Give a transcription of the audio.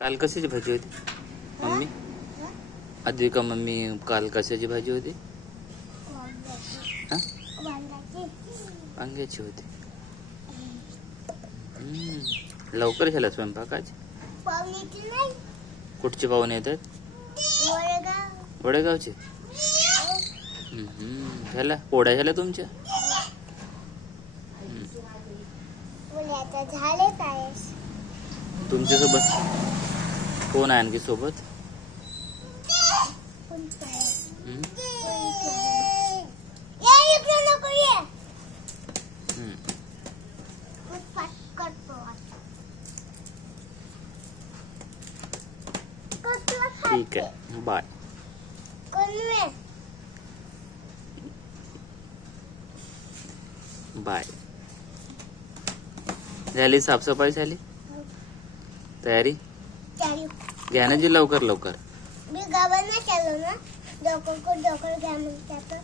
काल कशाची भाजी होती मम्मी? अद्विका मम्मी काल कशाची भाजी होती? वांग्याची होती. लवकर झाला स्वयंपाक आज? कुठचे पाहुणे येतात? वडेगावचे. झाला पोळ्या झाल्या तुमच्या? तुमच्या सोबत कोण आहे आणखी सोबत? ठीक आहे, बाय. बाय. झाली साफसफाई झाली? तयारी घ्या ना जी लवकर लवकर. मी गावाला चाललो ना, डॉक्टर घ्या म्हणतात.